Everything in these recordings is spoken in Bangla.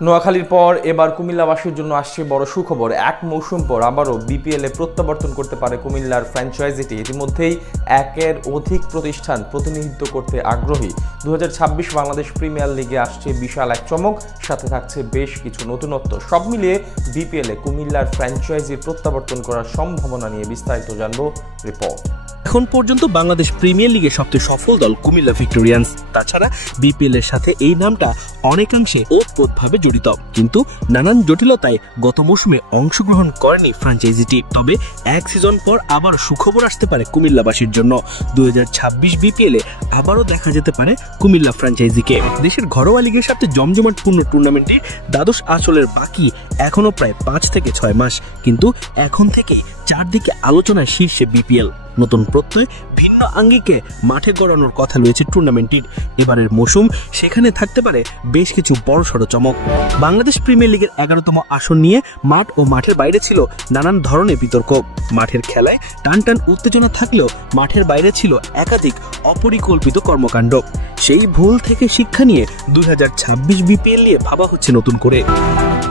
নোয়াখালীর পর এবার কুমিল্লাবাসীর জন্য আসছে বড় সুখবর। এক মৌসুম পর আবারও বিপিএলে প্রত্যাবর্তন করতে পারে কুমিল্লার ফ্র্যাঞ্চাইজিটি। ইতিমধ্যেই একের অধিক প্রতিষ্ঠান প্রতিনিধিত্ব করতে আগ্রহী। 2026 বাংলাদেশ প্রিমিয়ার লিগে আসছে বিশাল এক চমক, সাথে থাকছে বেশ কিছু নতুনত্ব। সব মিলিয়ে বিপিএলে কুমিল্লার ফ্র্যাঞ্চাইজির প্রত্যাবর্তন করার সম্ভাবনা নিয়ে বিস্তারিত জানবো রিপোর্ট। এখন পর্যন্ত বাংলাদেশ প্রিমিয়ার লিগে সবচেয়ে সফল দল কুমিল্লা ভিক্টোরিয়ান্স। তাছাড়া বিপিএল এর সাথে এই নামটা অনেকাংশে ওতপ্রোতভাবে জড়িত, কিন্তু নানান জটিলতায় গত মৌসুমে অংশগ্রহণ করেনি ফ্র্যাঞ্চাইজিটি। তবে এক সিজন পর আবার সুখবর আসতে পারে কুমিল্লাবাসীর জন্য। 2026 বিপিএল এ আবারও দেখা যেতে পারে কুমিল্লা ফ্র্যাঞ্চাইজিকে। দেশের ঘরোয়া লিগের সাথে জমজমাটপূর্ণ টুর্নামেন্টে দ্বাদশ আসরের বাকি এখনো প্রায় 5 থেকে 6 মাস, কিন্তু এখন থেকে চারদিকে আলোচনায় শীর্ষে বিপিএল। নতুন প্রত্যয়, ভিন্ন আঙ্গিকে মাঠে গড়ানোর কথা রয়েছে টুর্নামেন্টটির। এবারের মৌসুম সেখানে থাকতে পারে বেশ কিছু বড়সড় চমক। বাংলাদেশ প্রিমিয়ার লিগের 11তম আসর নিয়ে মাঠ ও মাঠের বাইরে ছিল নানান ধরনের বিতর্ক। মাঠের খেলায় টানটান উত্তেজনা থাকলেও মাঠের বাইরে ছিল একাধিক অপরিকল্পিত কর্মকাণ্ড। সেই ভুল থেকে শিক্ষা নিয়ে 2026 বিপিএল নিয়ে ভাবা হচ্ছে নতুন করে।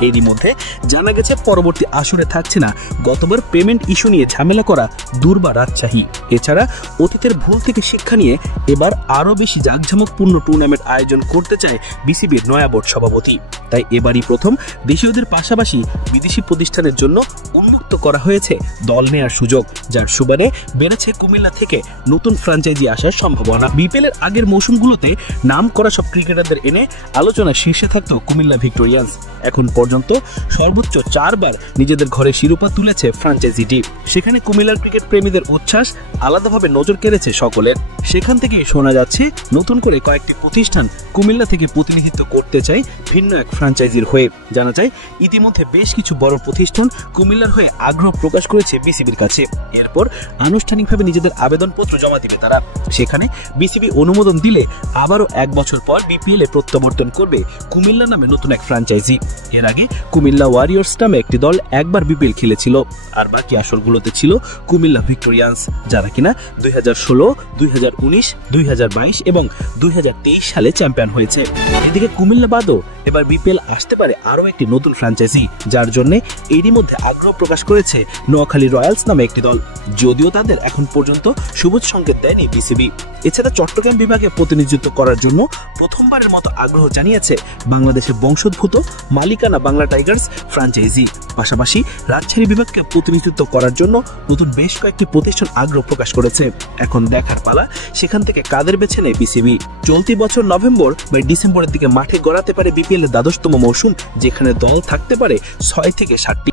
এরই মধ্যে জানা গেছে পরবর্তী আসরে থাকছে না গতবার পেমেন্ট ইস্যু নিয়ে ঝামেলা করা দুর্বা রাজশাহী। এছাড়া অতীতের ভুল থেকে শিক্ষা নিয়ে এবার আরো বেশি জাঁকজমকপূর্ণ টুর্নামেন্ট আয়োজন করতে চায় বিসিবির নয়া বোর্ড সভাপতি। তাই এবারই প্রথম দেশীয়দের পাশাপাশি বিদেশি প্রতিষ্ঠানের জন্য উন্মুক্ত করা হয়েছে দল নেয়ার সুযোগ, যার সুবাদে বেড়েছে কুমিল্লা থেকে নতুন ফ্র্যাঞ্চাইজি আসার সম্ভাবনা। বিপিএল এর আগের মৌসুমগুলোতে নাম করা সব ক্রিকেটারদের এনে আলোচনা শীর্ষে থাকত কুমিল্লা ভিক্টোরিয়ান্স। এখন পর্যন্ত সর্বোচ্চ 4 বার নিজেদের ঘরে শিরোপা তুলেছে ফ্র্যাঞ্চাইজিটি। সেখানে কুমিল্লার ক্রিকেট প্রেমীদের উচ্ছ্বাস আলাদাভাবে নজর কেড়েছে সকলের। সেখান থেকে শোনা যাচ্ছে নতুন করে কয়েকটি প্রতিষ্ঠান কুমিল্লা থেকে প্রতিনিধিত্ব করতে চায় ভিন্ন এক ফ্র্যাঞ্চাইজির হয়ে। জানা যায় ইতিমধ্যে বেশ কিছু বড় প্রতিষ্ঠান কুমিল্লার হয়ে আগ্রহ প্রকাশ করেছে বিসিবির কাছে। এরপর আনুষ্ঠানিকভাবে নিজেদের আবেদনপত্র জমা দিবে তারা। সেখানে বিসিবি অনুমোদন দিলে আবারও 1 বছর পর বিপিএল এ প্রত্যাবর্তন করবে কুমিল্লা নামে নতুন এক ফ্র্যাঞ্চাইজি। এর আগে কুমিল্লা ওয়ারিয়র্স নামে একটি দল একবার বিপিএল খেলেছিল, আর বাকি আসরগুলোতে ছিল কুমিল্লা ভিক্টোরিয়ান্স, যারা কিনা 2016, 2019, 2022 এবং 2023 সালে চ্যাম্পিয়ন হয়েছে। এদিকে কুমিল্লা বাদও এবার বিপিএল আসতে পারে আরও একটি নতুন ফ্র্যাঞ্চাইজি, যার জন্য এরই মধ্যে আগ্রহ প্রকাশ করেছে নোয়াখালী রয়্যালস নামে একটি দল, যদিও তাদের এখন পর্যন্ত সবুজ সংকেত দেয়নি বিসিবি। এছাড়া চট্টগ্রাম বিভাগে প্রতিনিধিত্ব করার জন্য প্রথমবারের মতো আগ্রহ জানিয়েছে বাংলাদেশের বংশোদ্ভূত মালিকানা বাংলা টাইগার্স ফ্র্যাঞ্চাইজি। পাশাপাশি রাজশাহী বিভাগকে প্রতিনিধিত্ব করার জন্য নতুন বেশ কয়েকটি প্রতিষ্ঠান আগ্রহ প্রকাশ করেছে। এখন দেখার পালা সেখান থেকে কাদের বেছে নেয় বিসিবি। চলতি বছর নভেম্বর বা ডিসেম্বরের দিকে মাঠে গড়াতে পারে বিপিএল এর 12তম মৌসুম, যেখানে দল থাকতে পারে 6 থেকে 7টি।